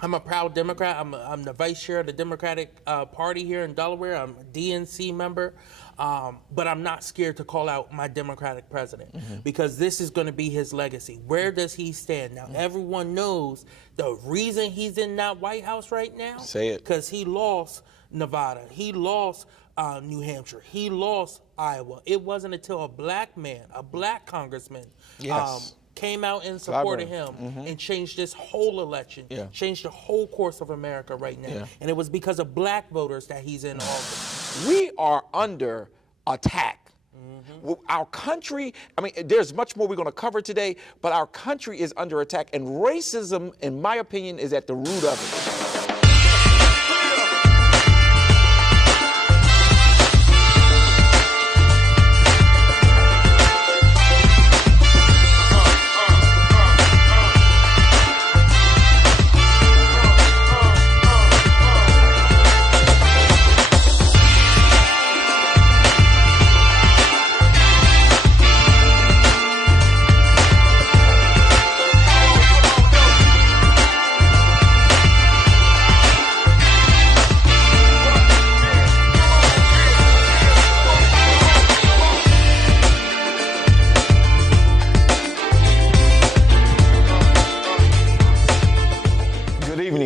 I'm a proud Democrat. I'm the vice chair of the Democratic Party here in Delaware. I'm a DNC member. But I'm not scared to call out my Democratic president because this is going to be his legacy. Where does he stand? Now, everyone knows the reason he's in that White House right now. Say it. Because he lost Nevada. He lost New Hampshire. He lost Iowa. It wasn't until a black man, a black congressman, came out and supported him and changed this whole election, changed the whole course of America right now. And it was because of black voters that he's in office. We are under attack. Our country, I mean, there's much more we're going to cover today, but our country is under attack, and racism, in my opinion, is at the root of it.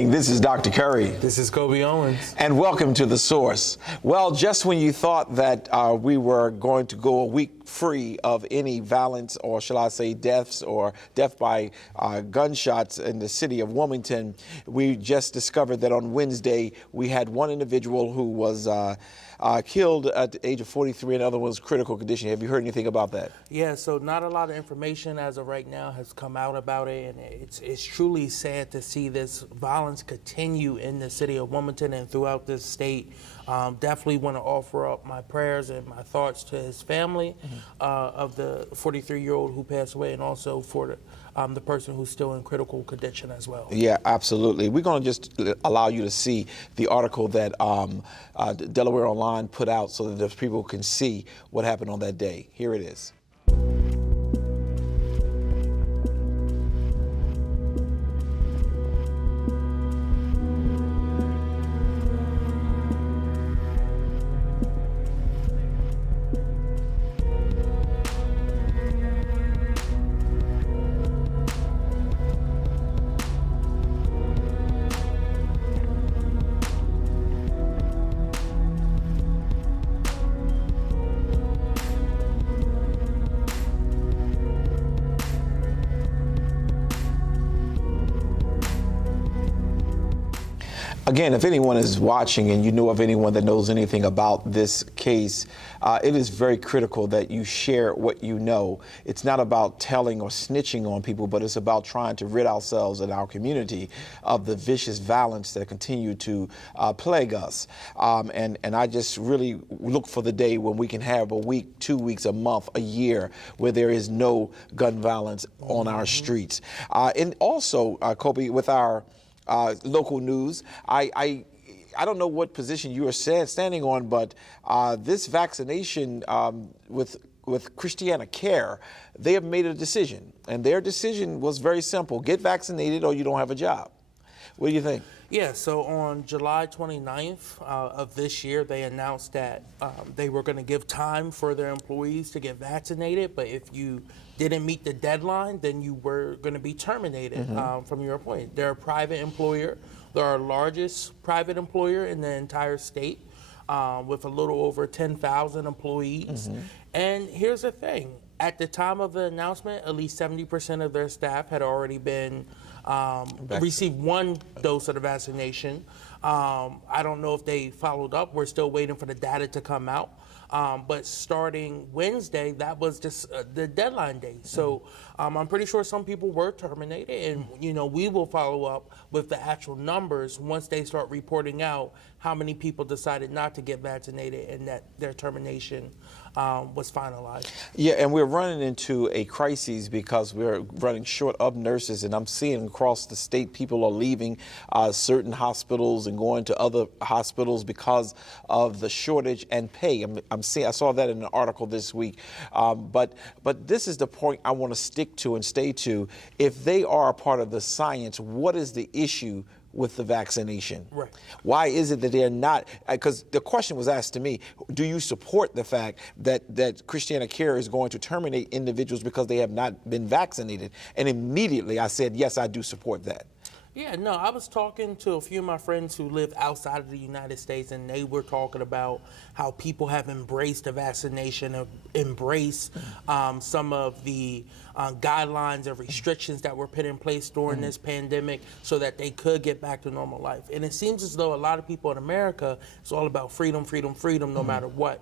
This is Dr. Curry. This is Kobe Owens. And welcome to The Source. Well, just when you thought that we were going to go a week free of any violence, or shall I say deaths, or death by gunshots in the city of Wilmington, we just discovered that on Wednesday we had one individual who was killed at the age of 43, and the other was critical condition. Have you heard anything about that? Yeah, so not a lot of information as of right now has come out about it, and it's truly sad to see this violence continue in the city of Wilmington and throughout this state. Definitely want to offer up my prayers and my thoughts to his family of the 43-year-old who passed away, and also for the person who's still in critical condition as well. Yeah, absolutely. We're going to just allow you to see the article that Delaware Online put out so that the people can see what happened on that day. Here it is. Again, if anyone is watching and you know of anyone that knows anything about this case, it is very critical that you share what you know. It's not about telling or snitching on people, but it's about trying to rid ourselves and our community of the vicious violence that continue to plague us. And I just really look for the day when we can have a week, 2 weeks, a month, a year where there is no gun violence on our streets. And also, Kobe, with our local news, I don't know what position you are standing on, but this vaccination with Christiana Care, they have made a decision, and their decision was very simple: get vaccinated or you don't have a job. What do you think? Yeah, so on July 29th of this year, they announced that they were going to give time for their employees to get vaccinated, but if you didn't meet the deadline, then you were going to be terminated from your employment. They're a private employer. They're our largest private employer in the entire state, with a little over 10,000 employees. And here's the thing. At the time of the announcement, at least 70% of their staff had already been received one dose of the vaccination. I don't know if they followed up. We're still waiting for the data to come out. But starting Wednesday, that was just the deadline date. So I'm pretty sure some people were terminated, and we will follow up with the actual numbers once they start reporting out how many people decided not to get vaccinated and that their termination was finalized. Yeah, and we're running into a crisis because we're running short of nurses, and I'm seeing across the state people are leaving certain hospitals and going to other hospitals because of the shortage and pay. I saw that in an article this week. But this is the point I want to stick to and stay to. If they are a part of the science, what is the issue with the vaccination? Right. Why is it that they're not? Because the question was asked to me, do you support the fact that Christiana Care is going to terminate individuals because they have not been vaccinated? And immediately I said, yes, I do support that. Yeah, no, I was talking to a few of my friends who live outside of the United States, and they were talking about how people have embraced the vaccination, embraced some of the guidelines and restrictions that were put in place during this pandemic so that they could get back to normal life. And it seems as though a lot of people in America, it's all about freedom, freedom, freedom, no matter what.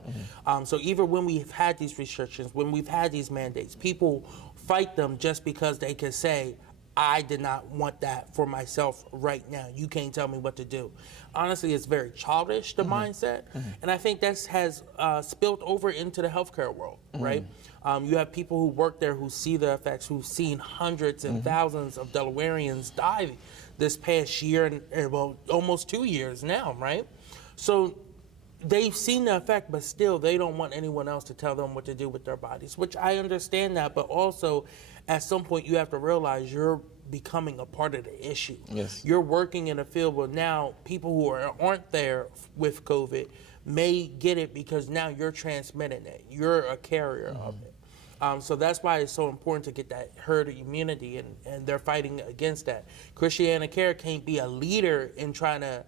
So even when we've had these restrictions, when we've had these mandates, people fight them just because they can say, I did not want that for myself right now. You can't tell me what to do. Honestly, it's very childish, the mindset. And I think that has spilled over into the healthcare world, right? You have people who work there who see the effects, who've seen hundreds and thousands of Delawareans die this past year, and well, almost 2 years now, right? So they've seen the effect, but still they don't want anyone else to tell them what to do with their bodies, which I understand that, but also at some point you have to realize you're becoming a part of the issue. Yes. You're working in a field where now people who aren't there with COVID may get it because now you're transmitting it. You're a carrier of it. So that's why it's so important to get that herd immunity, and they're fighting against that. Christiana Care can't be a leader in trying to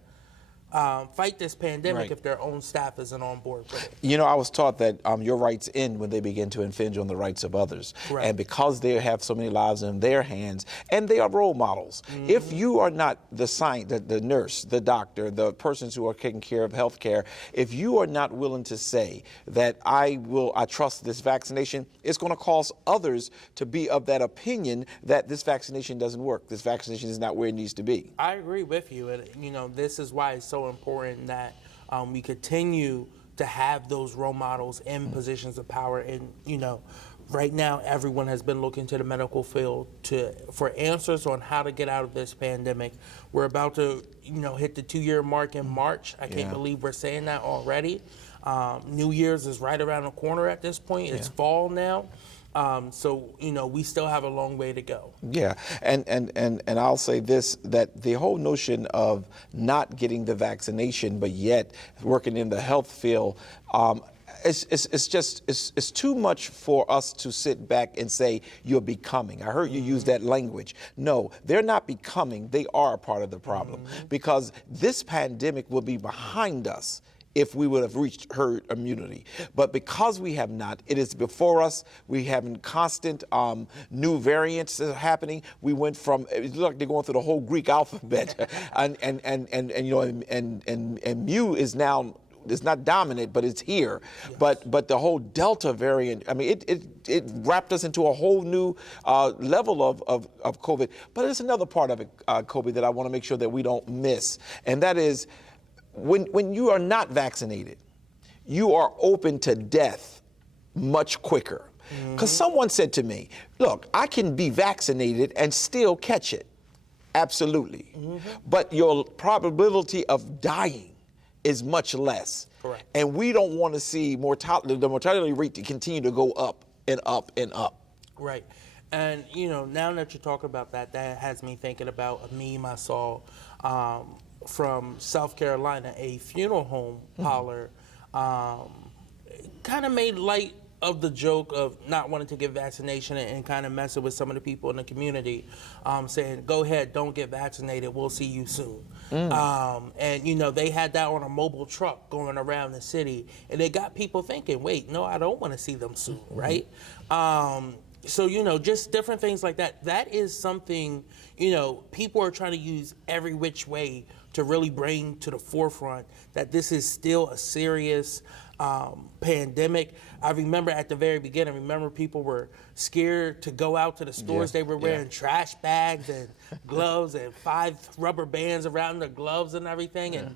fight this pandemic if their own staff isn't on board with it. You know, I was taught that your rights end when they begin to infringe on the rights of others. Correct. And because they have so many lives in their hands, and they are role models. If you are not the nurse, the doctor, the persons who are taking care of health care, if you are not willing to say that I trust this vaccination, it's going to cause others to be of that opinion that this vaccination doesn't work. This vaccination is not where it needs to be. I agree with you, and you know, this is why it's so important that we continue to have those role models in positions of power. And you know, right now everyone has been looking to the medical field for answers on how to get out of this pandemic. We're about to, you know, hit the 2-year mark in March. I can't believe we're saying that already. New Year's is right around the corner at this point. It's fall now. So, you know, we still have a long way to go. Yeah, and I'll say this, that the whole notion of not getting the vaccination but yet working in the health field, it's too much for us to sit back and say you're becoming. I heard you use that language. No, they're not becoming. They are a part of the problem because this pandemic will be behind us if we would have reached herd immunity. But because we have not, it is before us. We have constant new variants that are happening. We went from, it looked like they're going through the whole Greek alphabet, and you know, and mu is now, it's not dominant, but it's here. Yes. But the whole Delta variant, I mean, it wrapped us into a whole new level of COVID. But there's another part of it, COVID, that I want to make sure that we don't miss, and that is, when you are not vaccinated, you are open to death much quicker. Because someone said to me, look, I can be vaccinated and still catch it. Absolutely. But your probability of dying is much less. Correct. And we don't want to see the mortality rate to continue to go up and up and up. Right. And, you know, now that you're talking about that, that has me thinking about a meme I saw from South Carolina. A funeral home parlor kind of made light of the joke of not wanting to get vaccination and kind of messing with some of the people in the community, saying, go ahead, don't get vaccinated, we'll see you soon. And, you know, they had that on a mobile truck going around the city, and it got people thinking, wait, no, I don't want to see them soon, right? So, you know, just different things like that. That is something, you know, people are trying to use every which way to really bring to the forefront that this is still a serious pandemic. I remember at the very beginning, people were scared to go out to the stores. They were wearing trash bags and gloves and 5 rubber bands around their gloves and everything, and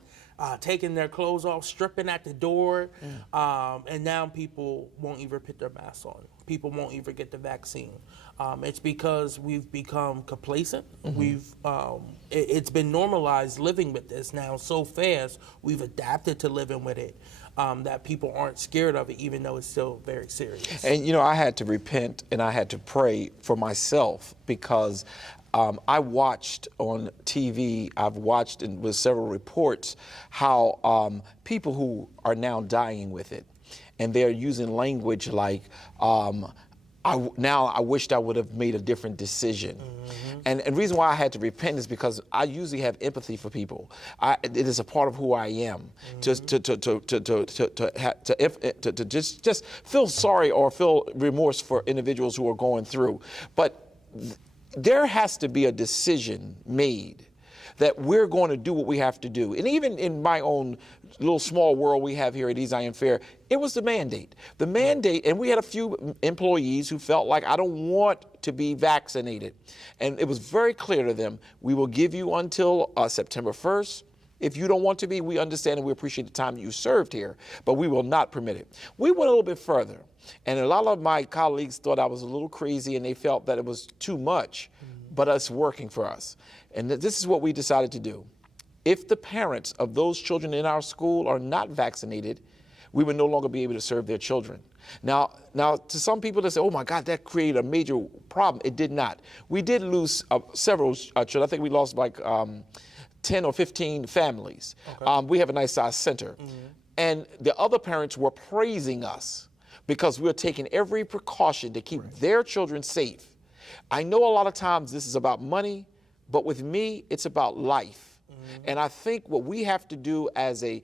taking their clothes off, stripping at the door. And now people won't even put their masks on. People won't even get the vaccine. It's because we've become complacent. It's been normalized living with this now so fast. We've adapted to living with it, that people aren't scared of it, even though it's still very serious. And, you know, I had to repent and I had to pray for myself because I watched on TV, I've watched with several reports how people who are now dying with it, and they're using language like, I wished I would have made a different decision. And the reason why I had to repent is because I usually have empathy for people. It is a part of who I am just to just feel sorry or feel remorse for individuals who are going through. But there has to be a decision made that we're going to do what we have to do. And even in my own little small world we have here at East Zion Fair, it was the mandate. The mandate, and we had a few employees who felt like, I don't want to be vaccinated. And it was very clear to them, we will give you until September 1st. If you don't want to be, we understand and we appreciate the time that you served here, but we will not permit it. We went a little bit further, and a lot of my colleagues thought I was a little crazy and they felt that it was too much, but it's working for us. And this is what we decided to do. If the parents of those children in our school are not vaccinated, we would no longer be able to serve their children. Now, to some people that say, oh my God, that created a major problem. It did not. We did lose several children. I think we lost like 10 or 15 families. Okay. We have a nice size center. And the other parents were praising us because we're taking every precaution to keep their children safe. I know a lot of times this is about money, but with me, it's about life. And I think what we have to do as a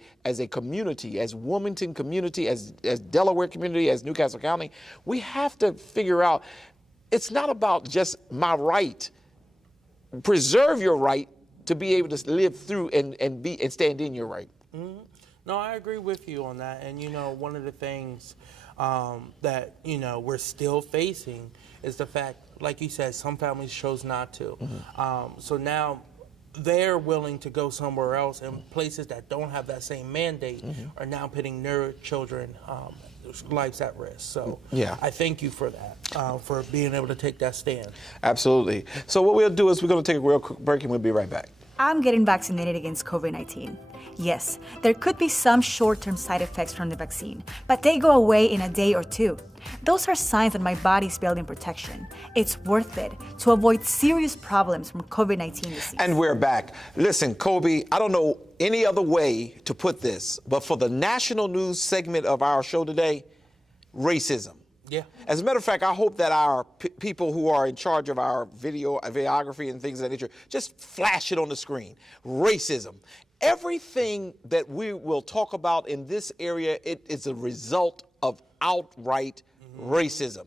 community, as Wilmington community, as Delaware community, as Newcastle County, we have to figure out, it's not about just my right. Preserve your right to be able to live through and stand in your right. No, I agree with you on that. And, one of the things that, we're still facing is the fact, like you said, some families chose not to. So now they're willing to go somewhere else, and places that don't have that same mandate are now putting their children lives at risk. So I thank you for that, for being able to take that stand. Absolutely. So what we'll do is we're going to take a real quick break and we'll be right back. I'm getting vaccinated against COVID-19. Yes, there could be some short-term side effects from the vaccine, but they go away in a day or two. Those are signs that my body's building protection. It's worth it to avoid serious problems from COVID-19 disease. And we're back. Listen, Kobe, I don't know any other way to put this, but for the national news segment of our show today, racism. Yeah. As a matter of fact, I hope that our people who are in charge of our videography and things of that nature, just flash it on the screen. Racism. Everything that we will talk about in this area, it is a result of outright racism.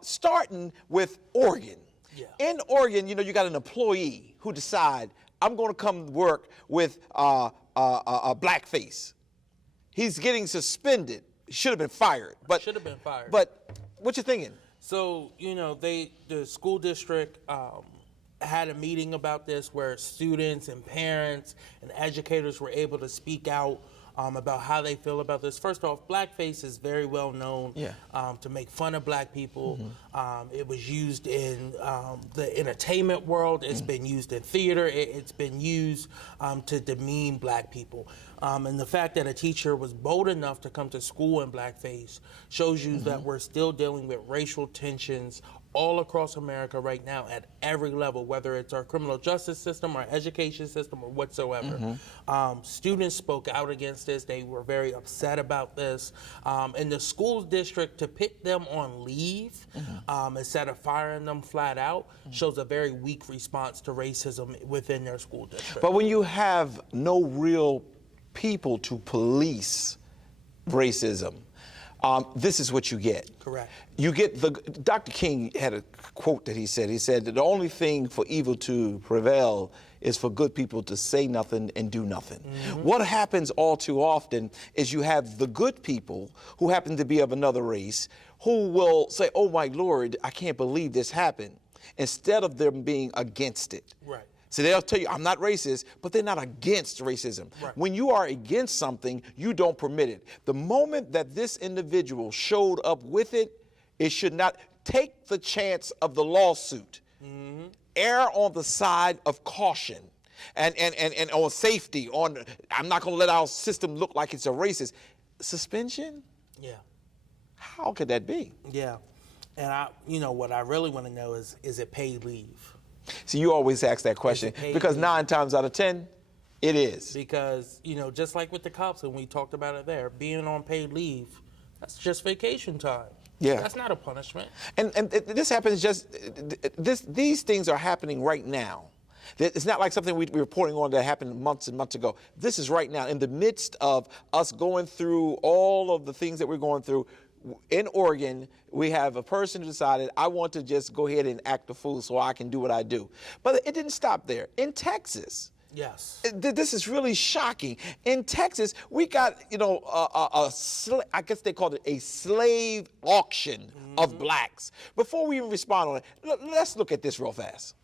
Starting with Oregon. Yeah. In Oregon, you got an employee who decide, I'm going to come work with a blackface. He's getting suspended. He should have been fired. But what you thinking? So, the school district had a meeting about this where students and parents and educators were able to speak out about how they feel about this. First off, blackface is very well known to make fun of black people. It was used in the entertainment world. It's been used in theater. It's been used to demean black people. And the fact that a teacher was bold enough to come to school in blackface shows you that we're still dealing with racial tensions all across America right now at every level, whether it's our criminal justice system, our education system, or whatsoever. Students spoke out against this. They were very upset about this. And the school district, to put them on leave instead of firing them flat out, shows a very weak response to racism within their school district. But when you have no real people to police racism, this is what you get. Correct. You get Dr. King had a quote that he said that the only thing for evil to prevail is for good people to say nothing and do nothing. What happens all too often is you have the good people who happen to be of another race who will say, oh my Lord, I can't believe this happened, instead of them being against it. Right. So they'll tell you, I'm not racist, but they're not against racism. Right. When you are against something, you don't permit it. The moment that this individual showed up with it, it should not take the chance of the lawsuit. Err on the side of caution and on safety. I'm not going to let our system look like it's a racist. Suspension? Yeah. How could that be? Yeah. And what I really want to know is it paid leave? So you always ask that question because leave? 9 times out of 10, it is. Because, just like with the cops, and we talked about it there, being on paid leave, that's just vacation time. Yeah. That's not a punishment. And this happens these things are happening right now. It's not like something we're reporting on that happened months and months ago. This is right now in the midst of us going through all of the things that we're going through. In Oregon, we have a person who decided, I want to just go ahead and act a fool so I can do what I do. But it didn't stop there. In Texas, yes, this is really shocking. In Texas, we got, I guess they called it a slave auction of blacks. Before we even respond on it, let's look at this real fast.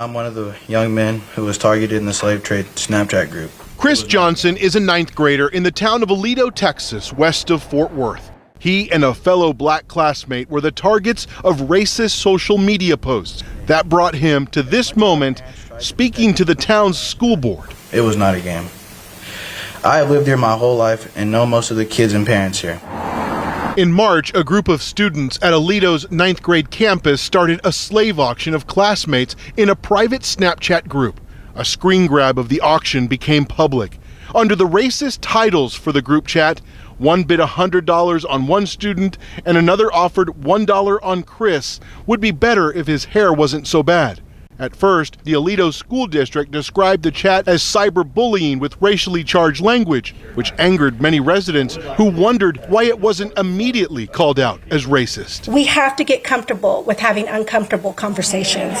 I'm one of the young men who was targeted in the slave trade Snapchat group. Chris Johnson is a 9th grader in the town of Aledo, Texas, west of Fort Worth. He and a fellow black classmate were the targets of racist social media posts. That brought him to this moment, speaking to the town's school board. It was not a game. I have lived here my whole life and know most of the kids and parents here. In March, a group of students at Aledo's 9th grade campus started a slave auction of classmates in a private Snapchat group. A screen grab of the auction became public. Under the racist titles for the group chat, one bid $100 on one student and another offered $1 on Chris. Would be better if his hair wasn't so bad. At first, the Aledo School District described the chat as cyberbullying with racially charged language, which angered many residents who wondered why it wasn't immediately called out as racist. We have to get comfortable with having uncomfortable conversations.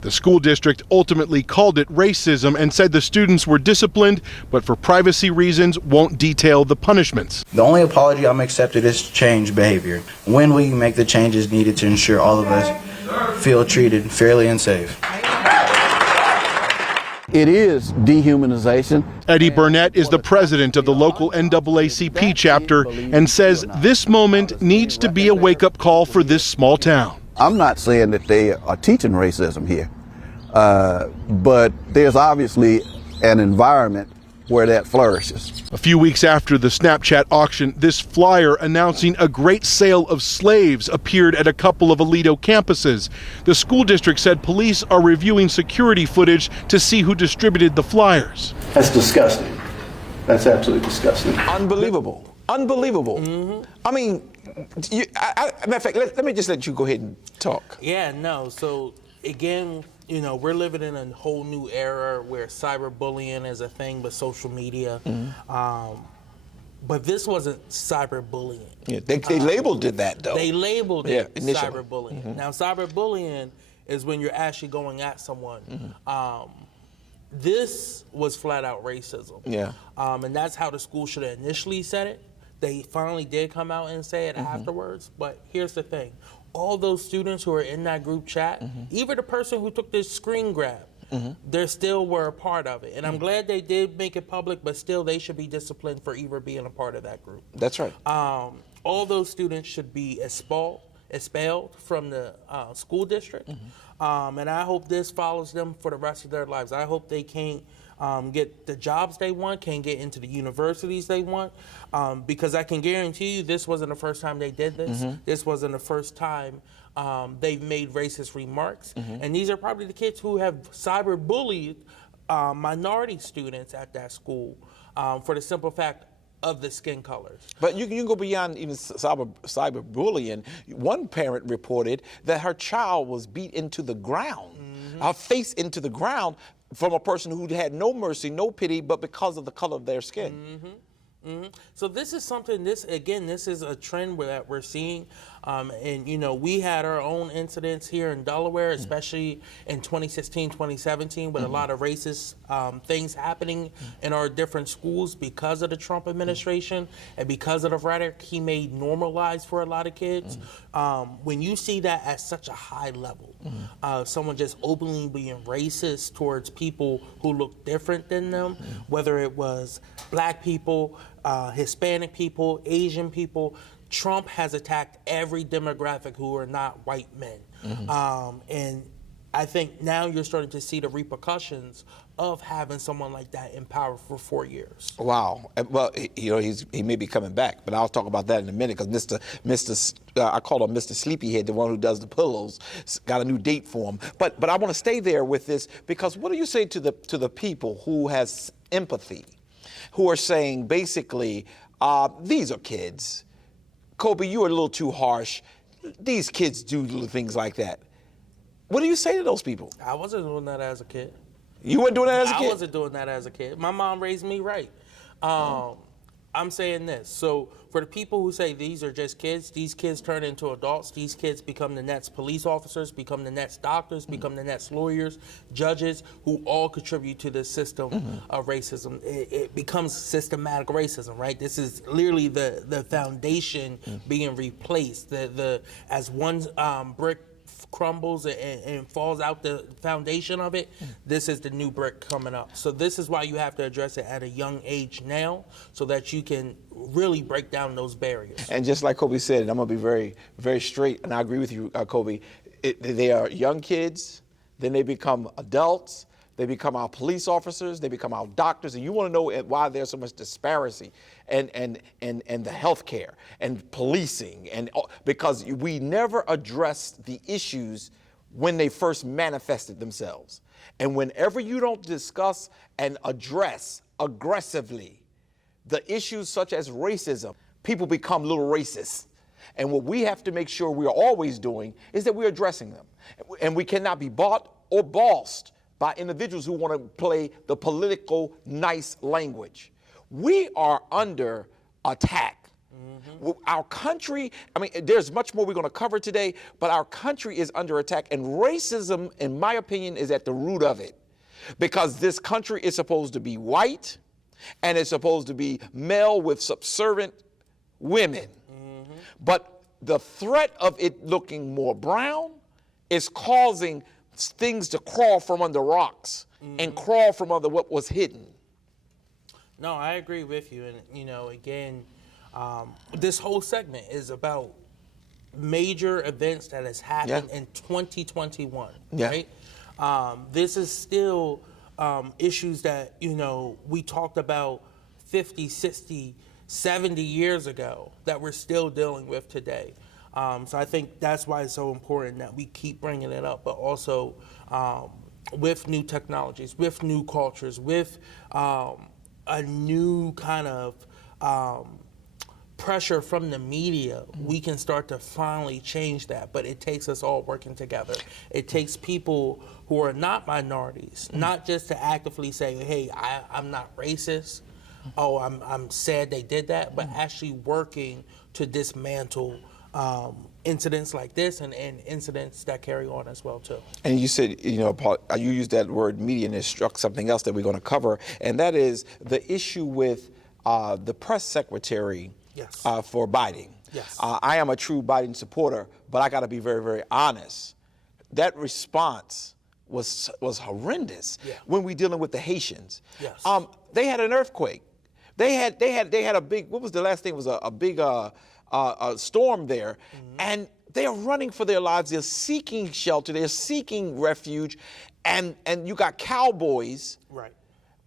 The school district ultimately called it racism and said the students were disciplined, but for privacy reasons won't detail the punishments. The only apology I'm accepted is change behavior. When will you make the changes needed to ensure all of us feel treated fairly and safe? It is dehumanization. Eddie Burnett is the president of the local NAACP chapter and says this moment needs to be a wake-up call for this small town. I'm not saying that they are teaching racism here, but there's obviously an environment where that flourishes. A few weeks after the Snapchat auction, this flyer announcing a great sale of slaves appeared at a couple of Aledo campuses. The school district said police are reviewing security footage to see who distributed the flyers. That's disgusting. That's absolutely disgusting. Unbelievable. Unbelievable. I mean, matter of fact, let me just let you go ahead and talk. Yeah, no. So, again, we're living in a whole new era where cyberbullying is a thing, but social media. But this wasn't cyberbullying. Yeah, they labeled it that, though. They labeled it initially. cyberbullying. Now, cyberbullying is when you're actually going at someone. This was flat out racism. Yeah. And that's how the school should have initially said it. They finally did come out and say it afterwards. But here's the thing. All those students who are in that group chat, even the person who took this screen grab, they still were a part of it. And I'm glad they did make it public, but still they should be disciplined for even being a part of that group. That's right. All those students should be expelled from the school district. And I hope this follows them for the rest of their lives. I hope they can't get the jobs they want, can't get into the universities they want, because I can guarantee you this wasn't the first time they did this. This wasn't the first time they've made racist remarks. And these are probably the kids who have cyberbullied minority students at that school for the simple fact of the skin colors. But you can go beyond even cyberbullying. One parent reported that her child was beat into the ground, her face into the ground, from a person who had no mercy, no pity, but because of the color of their skin. So this is something, this is a trend that we're seeing. And, we had our own incidents here in Delaware, especially in 2016, 2017, with a lot of racist things happening in our different schools because of the Trump administration and because of the rhetoric he made normalized for a lot of kids. When you see that at such a high level, someone just openly being racist towards people who look different than them, whether it was black people, Hispanic people, Asian people, Trump has attacked every demographic who are not white men. And I think now you're starting to see the repercussions of having someone like that in power for 4 years. Wow. Well, he may be coming back, but I'll talk about that in a minute because I call him Mr. Sleepyhead, the one who does the pillows, got a new date for him. But I want to stay there with this because what do you say to the people who has empathy, who are saying basically, these are kids. Kobe, you are a little too harsh. These kids do little things like that. What do you say to those people? I wasn't doing that as a kid. You weren't doing that as a kid? I wasn't doing that as a kid. My mom raised me right. I'm saying this. So for the people who say these are just kids, these kids turn into adults. These kids become the next police officers, become the next doctors, become the next lawyers, judges, who all contribute to this system of racism. It becomes systematic racism, right? This is literally the foundation being replaced. As one brick crumbles and falls out the foundation of it, this is the new brick coming up. So this is why you have to address it at a young age now so that you can really break down those barriers. And just like Kobe said, and I'm going to be very, very straight, and I agree with you, Kobe, they are young kids, then they become adults, they become our police officers, they become our doctors, and you want to know why there's so much disparity and the healthcare and policing, and because we never addressed the issues when they first manifested themselves. And whenever you don't discuss and address aggressively the issues such as racism, people become little racist. And what we have to make sure we are always doing is that we're addressing them. And we cannot be bought or bossed by individuals who want to play the political nice language. We are under attack. Our country, I mean, there's much more we're going to cover today, but our country is under attack, and racism, in my opinion, is at the root of it. Because this country is supposed to be white, and it's supposed to be male with subservient women. But the threat of it looking more brown is causing things to crawl from under rocks and crawl from under what was hidden. No, I agree with you. And, again, this whole segment is about major events that has happened in 2021, right? This is still issues that, we talked about 50, 60, 70 years ago that we're still dealing with today. So I think that's why it's so important that we keep bringing it up, but also with new technologies, with new cultures, with a new kind of pressure from the media, we can start to finally change that. But it takes us all working together. It takes people who are not minorities, not just to actively say, hey, I'm not racist, oh, I'm sad they did that, but actually working to dismantle incidents like this and incidents that carry on as well too. And you said, Paul, you used that word media, and it struck something else that we're going to cover, and that is the issue with the press secretary for Biden. Yes. I am a true Biden supporter, but I got to be very, very honest. That response was horrendous when we're dealing with the Haitians. Yes. They had an earthquake. They had a big. What was the last thing? It was a big storm there, and they are running for their lives. They're seeking shelter. They're seeking refuge, and you got cowboys,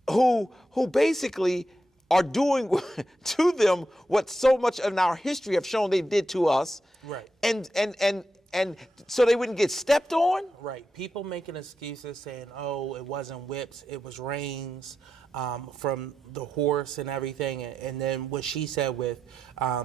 who basically are doing to them what so much in our history have shown they did to us, and so they wouldn't get stepped on. Right. People making excuses saying, "Oh, it wasn't whips, it was reins." From the horse and everything, and then what she said with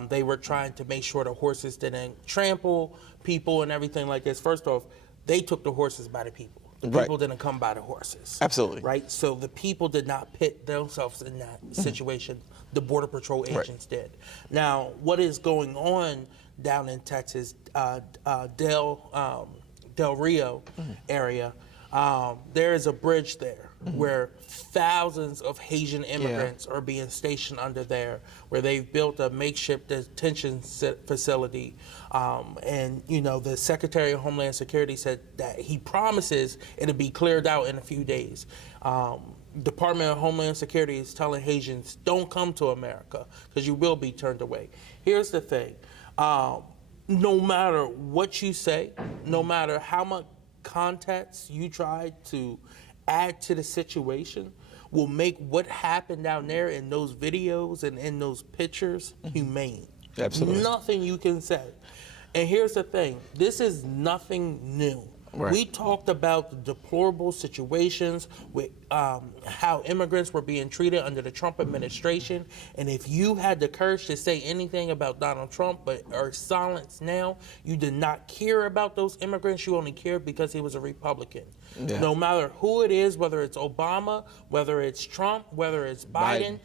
they were trying to make sure the horses didn't trample people and everything like this. First off, they took the horses by the people. The people didn't come by the horses. Absolutely. Right? So the people did not pit themselves in that situation. The Border Patrol agents did. Now, what is going on down in Texas, Del Rio area, there is a bridge there where thousands of Haitian immigrants are being stationed under there, where they've built a makeshift detention facility. And, the Secretary of Homeland Security said that he promises it'll be cleared out in a few days. Department of Homeland Security is telling Haitians, don't come to America because you will be turned away. Here's the thing. No matter what you say, no matter how much context you try to add to the situation will make what happened down there in those videos and in those pictures humane. Absolutely. Nothing you can say. And here's the thing, this is nothing new. Right. We talked about the deplorable situations with how immigrants were being treated under the Trump administration. And if you had the courage to say anything about Donald Trump but are silenced now, you did not care about those immigrants. You only cared because he was a Republican. Yeah. No matter who it is, whether it's Obama, whether it's Trump, whether it's Biden.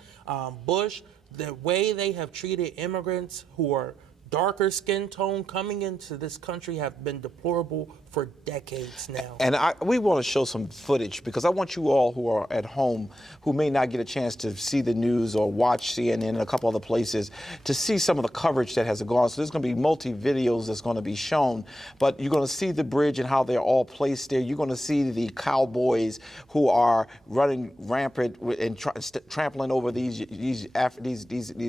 Bush, the way they have treated immigrants who are darker skin tone coming into this country have been deplorable for decades now. And we want to show some footage because I want you all who are at home who may not get a chance to see the news or watch CNN and a couple other places to see some of the coverage that has gone. So there's going to be multi-videos that's going to be shown, but you're going to see the bridge and how they're all placed there. You're going to see the cowboys who are running rampant and trampling over these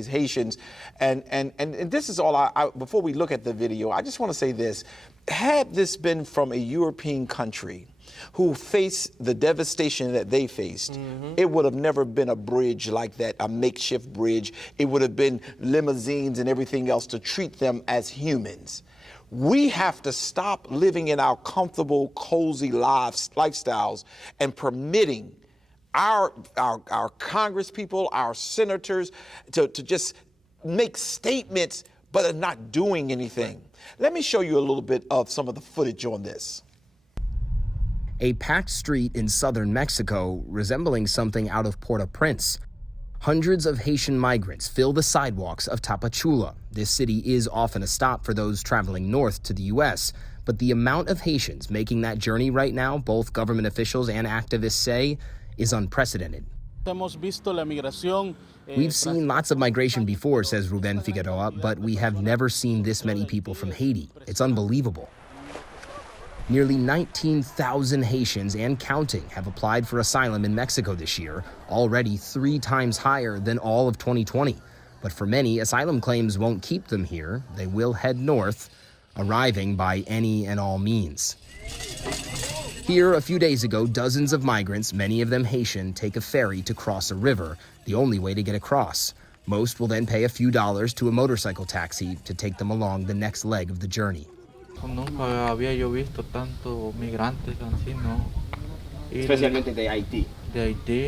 Haitians. And this is all before we look at the video, I just want to say this. Had this been from a European country who faced the devastation that they faced, it would have never been a bridge like that, a makeshift bridge. It would have been limousines and everything else to treat them as humans. We have to stop living in our comfortable, cozy lifestyles and permitting our Congress people, our senators to just make statements but are not doing anything. Let me show you a little bit of some of the footage on this. A packed street in southern Mexico resembling something out of Port-au-Prince. Hundreds of Haitian migrants fill the sidewalks of Tapachula. This city is often a stop for those traveling north to the U.S., but the amount of Haitians making that journey right now, both government officials and activists say, is unprecedented. We've seen lots of migration before, says Ruben Figueroa, but we have never seen this many people from Haiti. It's unbelievable. Nearly 19,000 Haitians and counting have applied for asylum in Mexico this year, already 3 times higher than all of 2020. But for many, asylum claims won't keep them here. They will head north, arriving by any and all means. Here, a few days ago, dozens of migrants, many of them Haitian, take a ferry to cross a river, the only way to get across. Most will then pay a few dollars to a motorcycle taxi to take them along the next leg of the journey. Especialmente de Haiti.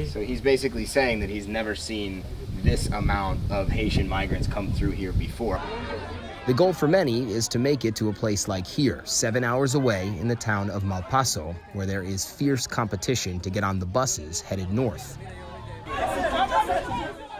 So he's basically saying that he's never seen this amount of Haitian migrants come through here before. The goal for many is to make it to a place like here, 7 hours away in the town of Malpaso, where there is fierce competition to get on the buses headed north.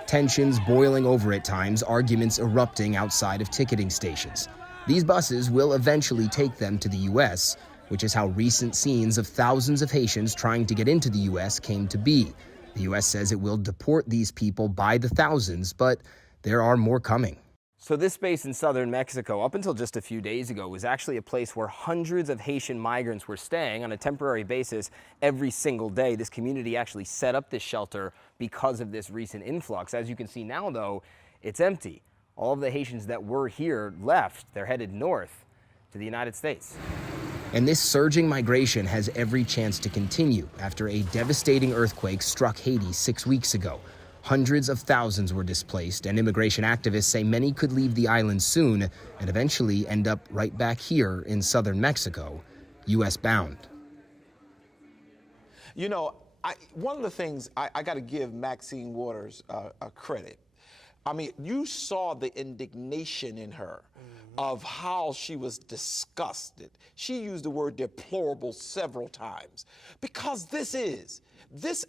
Tensions boiling over at times, arguments erupting outside of ticketing stations. These buses will eventually take them to the U.S., which is how recent scenes of thousands of Haitians trying to get into the U.S. came to be. The U.S. says it will deport these people by the thousands, but there are more coming. So this space in southern Mexico, up until just a few days ago, was actually a place where hundreds of Haitian migrants were staying on a temporary basis every single day. This community actually set up this shelter because of this recent influx. As you can see now, though, it's empty. All of the Haitians that were here left. They're headed north to the United States. And this surging migration has every chance to continue after a devastating earthquake struck Haiti 6 weeks ago. Hundreds of thousands were displaced, and immigration activists say many could leave the island soon and eventually end up right back here in southern Mexico, U.S. bound. You know, one of the things I got to give Maxine Waters a credit. I mean, you saw the indignation in her of how she was disgusted. She used the word deplorable several times because this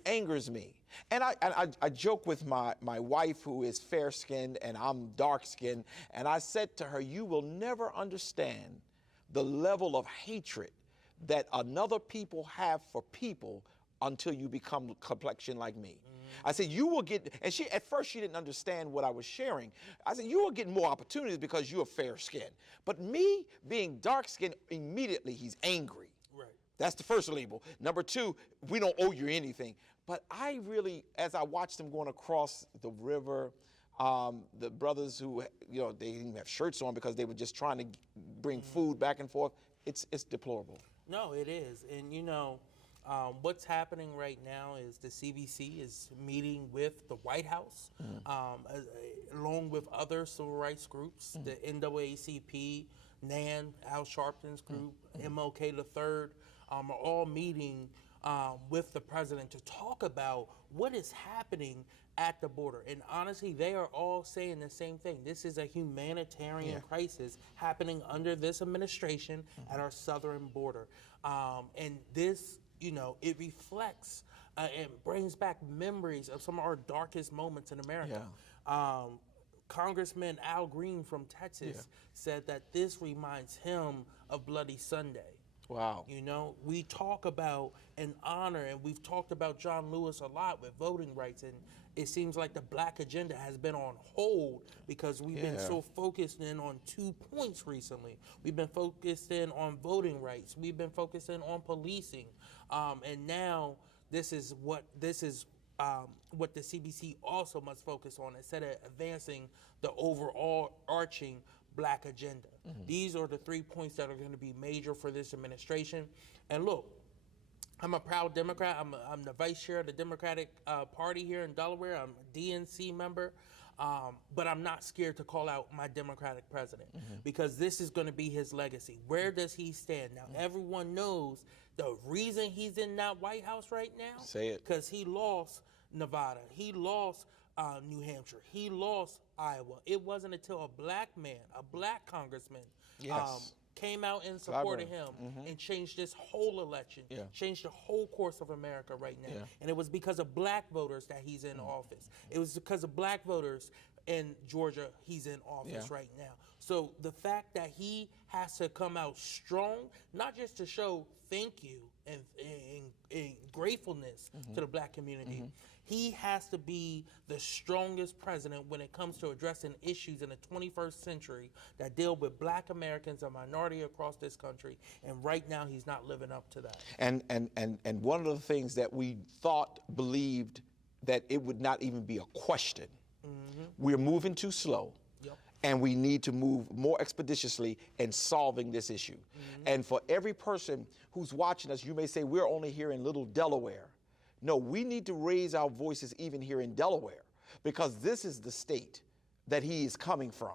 angers me. And I joke with my wife, who is fair-skinned and I'm dark-skinned, and I said to her, you will never understand the level of hatred that another people have for people until you become complexion like me. I said, you will get, and at first she didn't understand what I was sharing. I said, you will get more opportunities because you're fair-skinned. But me being dark-skinned, immediately he's angry. Right. That's the first label. Number 2, we don't owe you anything. But I really, as I watched them going across the river, the brothers who, you know, they didn't even have shirts on because they were just trying to bring food back and forth, it's deplorable. No, it is. And, you know, What's happening right now is the CBC is meeting with the White House, along with other civil rights groups, the NAACP, NAN, Al Sharpton's group, MLK III, are all meeting with the president to talk about what is happening at the border. And honestly, they are all saying the same thing. This is a humanitarian crisis happening under this administration at our southern border. And this, it reflects and brings back memories of some of our darkest moments in America. Congressman Al Green from Texas said that this reminds him of Bloody Sunday. Wow. We talk about and honor, and we've talked about John Lewis a lot with voting rights, and it seems like the black agenda has been on hold because we've been so focused in on 2 points recently. We've been focused in on voting rights. We've been focused in on policing. And now this is what the CBC also must focus on instead of advancing the overall arching black agenda. These are the 3 points that are going to be major for this administration. And look, I'm a proud Democrat. I'm the vice chair of the Democratic Party here in Delaware. I'm a DNC member. But I'm not scared to call out my Democratic president because this is going to be his legacy. Where does he stand? Now, everyone knows the reason he's in that White House right now. Say it. Because he lost Nevada. He lost New Hampshire. He lost Iowa. It wasn't until a black man, a black congressman, came out in support of him and changed this whole election, changed the whole course of America right now. And it was because of black voters that he's in office. It was because of black voters in Georgia he's in office right now. So the fact that he has to come out strong, not just to show thank you and gratefulness to the black community, he has to be the strongest president when it comes to addressing issues in the 21st century that deal with black Americans, a minority across this country, and right now he's not living up to that. And one of the things that we believed that it would not even be a question. We're moving too slow. And we need to move more expeditiously in solving this issue. And for every person who's watching us, you may say, we're only here in little Delaware. No, we need to raise our voices even here in Delaware because this is the state that he is coming from.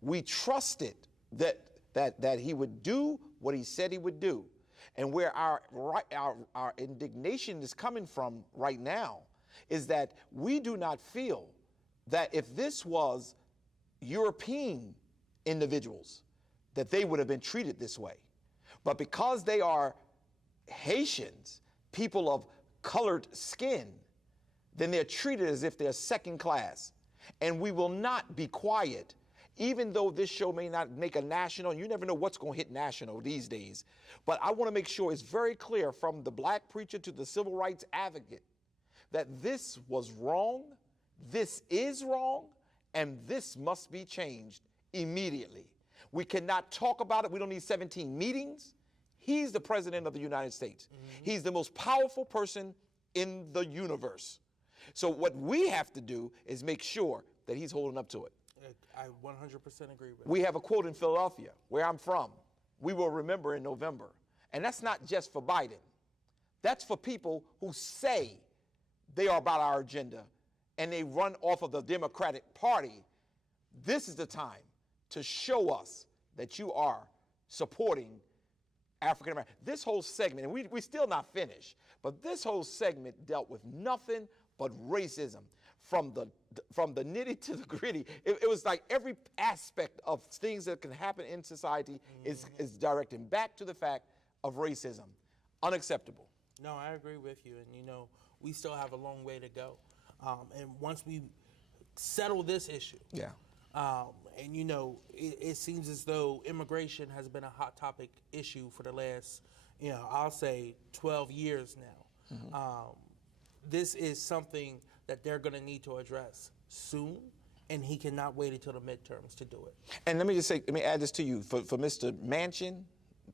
We trusted that he would do what he said he would do. And where our indignation is coming from right now is that we do not feel that if this was European individuals, that they would have been treated this way. But because they are Haitians, people of colored skin, then they're treated as if they're second class. And we will not be quiet, even though this show may not make a national, you never know what's going to hit national these days. But I want to make sure it's very clear from the black preacher to the civil rights advocate that this was wrong, this is wrong, and this must be changed immediately. We cannot talk about it. We don't need 17 meetings. He's the president of the United States. He's the most powerful person in the universe. So what we have to do is make sure that he's holding up to it. I 100% agree with We have a quote in Philadelphia, where I'm from. We will remember in November. And that's not just for Biden. That's for people who say they are about our agenda and they run off of the Democratic Party. This is the time to show us that you are supporting African American. This whole segment, and we're still not finished, but this whole segment dealt with nothing but racism, from the nitty to the gritty. It was like every aspect of things that can happen in society is directing back to the fact of racism. Unacceptable. No, I agree with you, and we still have a long way to go. And once we settle this issue, and it seems as though immigration has been a hot topic issue for the last, I'll say 12 years now. This is something that they're going to need to address soon, and he cannot wait until the midterms to do it. And let me add this to you. For Mr. Manchin,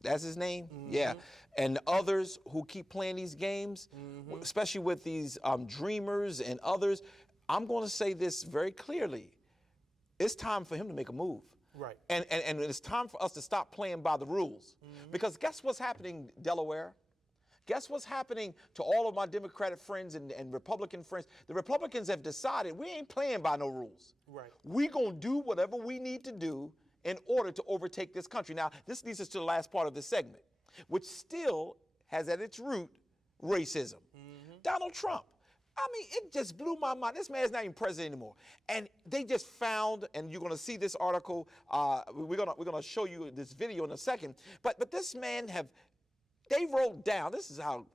that's his name? Yeah. And others who keep playing these games, especially with these dreamers and others, I'm going to say this very clearly. It's time for him to make a move. Right. And it's time for us to stop playing by the rules. Because guess what's happening, Delaware? Guess what's happening to all of my Democratic friends and Republican friends? The Republicans have decided we ain't playing by no rules. Right. We're going to do whatever we need to do in order to overtake this country. Now, this leads us to the last part of this segment, which still has at its root racism. Donald Trump. I mean, it just blew my mind. This man's not even president anymore. And they just found, and you're going to see this article, we're gonna show you this video in a second, but this man they wrote down, this is how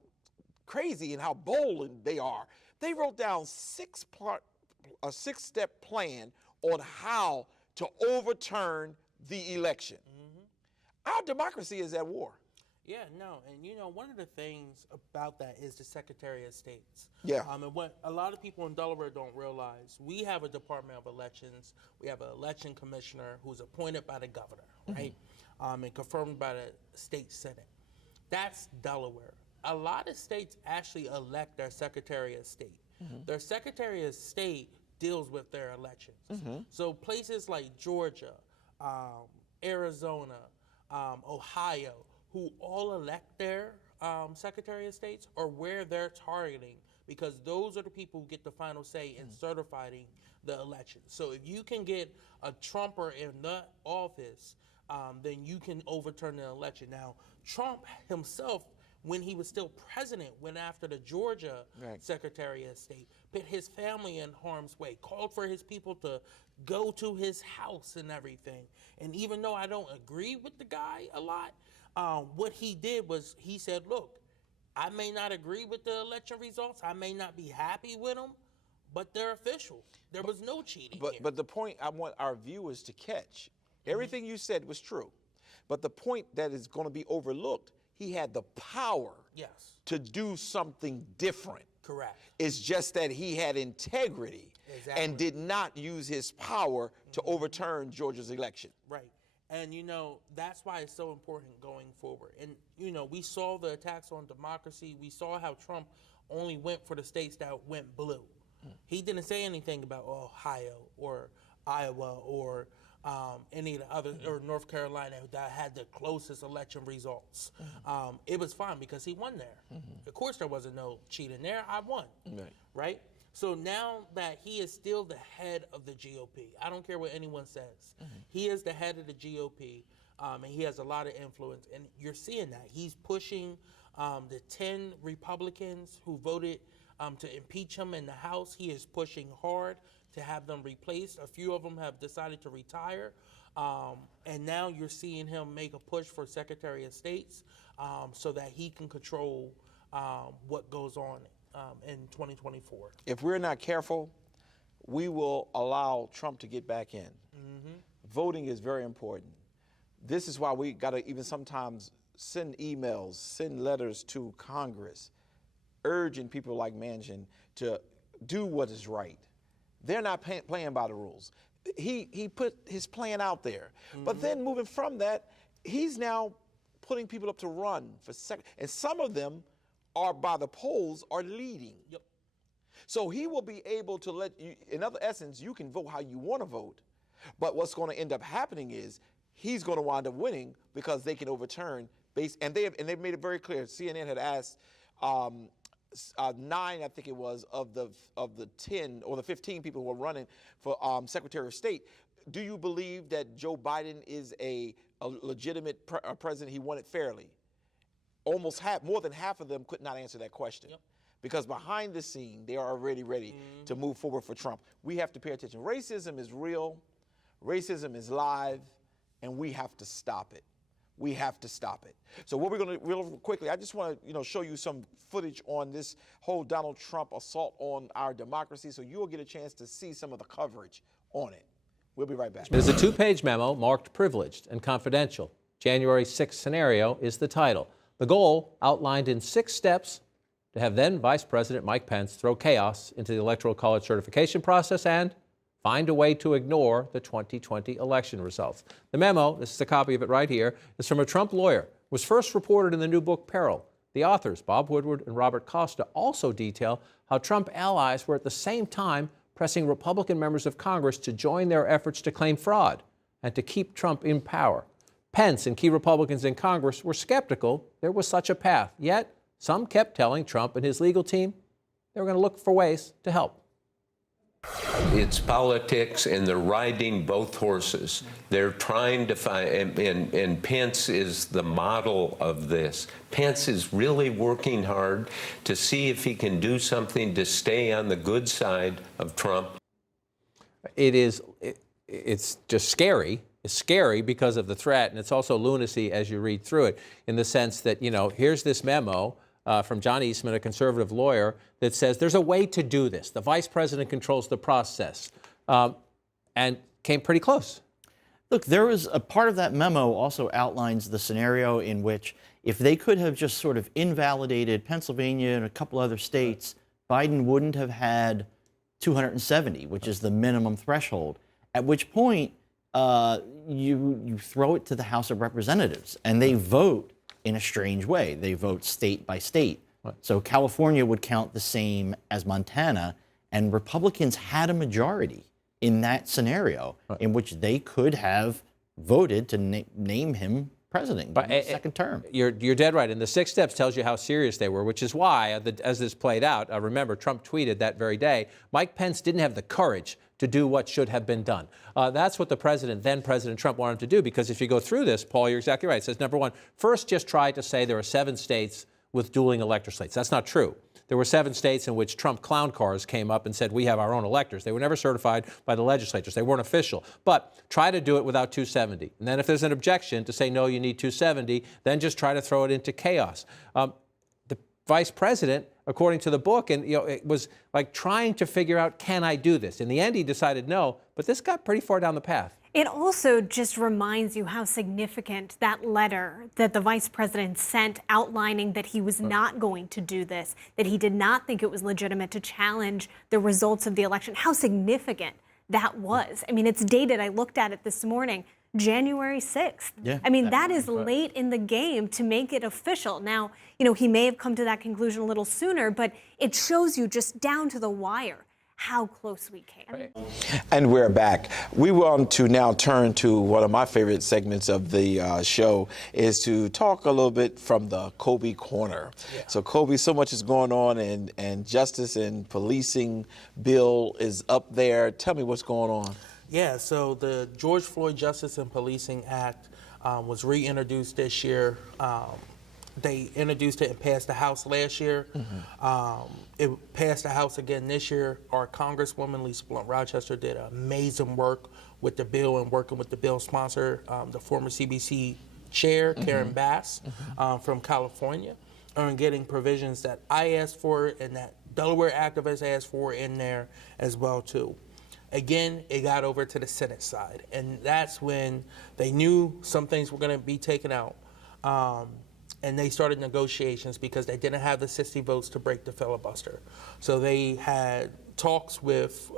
crazy and how bold they are. They wrote down a six-step plan on how to overturn the election. Our democracy is at war. Yeah, no, and you know, one of the things about that is the Secretary of State's. Yeah. And what a lot of people in Delaware don't realize, we have a Department of Elections, we have an election commissioner who's appointed by the governor, right? And confirmed by the state senate. That's Delaware. A lot of states actually elect their Secretary of State. Their Secretary of State deals with their elections. So places like Georgia, Arizona, Ohio, who all elect their Secretary of States, or where they're targeting, because those are the people who get the final say in certifying the election. So if you can get a Trumper in the office, then you can overturn the election. Now, Trump himself, when he was still president, went after the Georgia Secretary of State, put his family in harm's way, called for his people to go to his house and everything. And even though I don't agree with the guy a lot, what he did was he said, look, I may not agree with the election results, I may not be happy with them, but they're official. There was no cheating here. But the point I want our viewers to catch, everything you said was true, but the point that is going to be overlooked, he had the power to do something different. Correct. It's just that he had integrity and did not use his power to overturn Georgia's election. Right. And, you know, that's why it's so important going forward. And, you know, we saw the attacks on democracy. We saw how Trump only went for the states that went blue. He didn't say anything about Ohio or Iowa or any of the other, or North Carolina that had the closest election results. It was fine because he won there. Of course there wasn't no cheating there. I won, right? So now that he is still the head of the GOP, I don't care what anyone says, he is the head of the GOP, and he has a lot of influence, and you're seeing that. He's pushing the 10 Republicans who voted to impeach him in the House. He is pushing hard to have them replaced. A few of them have decided to retire, and now you're seeing him make a push for Secretary of States so that he can control what goes on in 2024. If we're not careful, we will allow Trump to get back in. Voting is very important. This is why we got to even sometimes send emails, send letters to Congress, urging people like Manchin to do what is right. They're not playing by the rules. He put his plan out there. But then moving from that, he's now putting people up to run for second. And some of them are by the polls are leading. So he will be able to let you, in other essence, you can vote how you want to vote. But what's going to end up happening is he's going to wind up winning because they can overturn and they've made it very clear. CNN had asked 9, I think it was, of the 10 or the 15 people who are running for Secretary of State. Do you believe that Joe Biden is a legitimate president? He won it fairly. Almost more than half of them could not answer that question. Because behind the scene, they are already ready to move forward for Trump. We have to pay attention. Racism is real. Racism is live, and we have to stop it. We have to stop it. So what we're going to, real quickly, I just want to show you some footage on this whole Donald Trump assault on our democracy, so you'll get a chance to see some of the coverage on it. We'll be right back. It is a 2-page memo marked privileged and confidential. January 6th scenario is the title. The goal, outlined in 6 steps, to have then Vice President Mike Pence throw chaos into the Electoral College certification process and find a way to ignore the 2020 election results. The memo, this is a copy of it right here, is from a Trump lawyer, was first reported in the new book Peril. The authors, Bob Woodward and Robert Costa, also detail how Trump allies were at the same time pressing Republican members of Congress to join their efforts to claim fraud and to keep Trump in power. Pence and key Republicans in Congress were skeptical there was such a path, yet some kept telling Trump and his legal team they were going to look for ways to help. It's politics, and they're riding both horses. They're trying to find, and Pence is the model of this. Pence is really working hard to see if he can do something to stay on the good side of Trump. It's just scary. It's scary because of the threat, and it's also lunacy as you read through it, in the sense that, here's this memo from John Eastman, a conservative lawyer, that says there's a way to do this. The vice president controls the process, and came pretty close. Look, there was a part of that memo also outlines the scenario in which if they could have just sort of invalidated Pennsylvania and a couple other states, Biden wouldn't have had 270, which is the minimum threshold, at which point you throw it to the House of Representatives, and they vote in a strange way. They vote state by state. Right. So California would count the same as Montana, and Republicans had a majority in that scenario, right, in which they could have voted to name him president in the second term. You're dead right. And the 6 steps tells you how serious they were, which is why, as this played out, remember, Trump tweeted that very day, Mike Pence didn't have the courage to do what should have been done. That's what then President Trump wanted him to do, because if you go through this, Paul, you're exactly right. It says, number one, first just try to say there are 7 states with dueling elector slates. That's not true. There were 7 states in which Trump clown cars came up and said, we have our own electors. They were never certified by the legislatures. They weren't official. But try to do it without 270. And then if there's an objection to say, no, you need 270, then just try to throw it into chaos. The vice president, according to the book, and it was like trying to figure out, can I do this? In the end, he decided no, but this got pretty far down the path. It also just reminds you how significant that letter that the vice president sent outlining that he was not going to do this, that he did not think it was legitimate to challenge the results of the election, how significant that was. I mean, it's dated. I looked at it this morning, January 6th. Yeah, I mean, that is late in the game to make it official. Now, he may have come to that conclusion a little sooner, but it shows you just down to the wire how close we came. Right. And we're back. We want to now turn to one of my favorite segments of the show, is to talk a little bit from the Kobe corner. Yeah. So Kobe, so much is going on, and justice and policing bill is up there. Tell me what's going on. Yeah, so the George Floyd Justice and Policing Act was reintroduced this year. They introduced it and passed the House last year. Mm-hmm. It passed the House again this year. Our Congresswoman, Lisa Blunt Rochester, did amazing work with the bill and working with the bill sponsor, the former CBC chair, mm-hmm, Karen Bass, mm-hmm, from California, on getting provisions that I asked for and that Delaware activists asked for in there as well, too. Again, it got over to the Senate side, and that's when they knew some things were going to be taken out. And they started negotiations because they didn't have the 60 votes to break the filibuster. So they had talks with,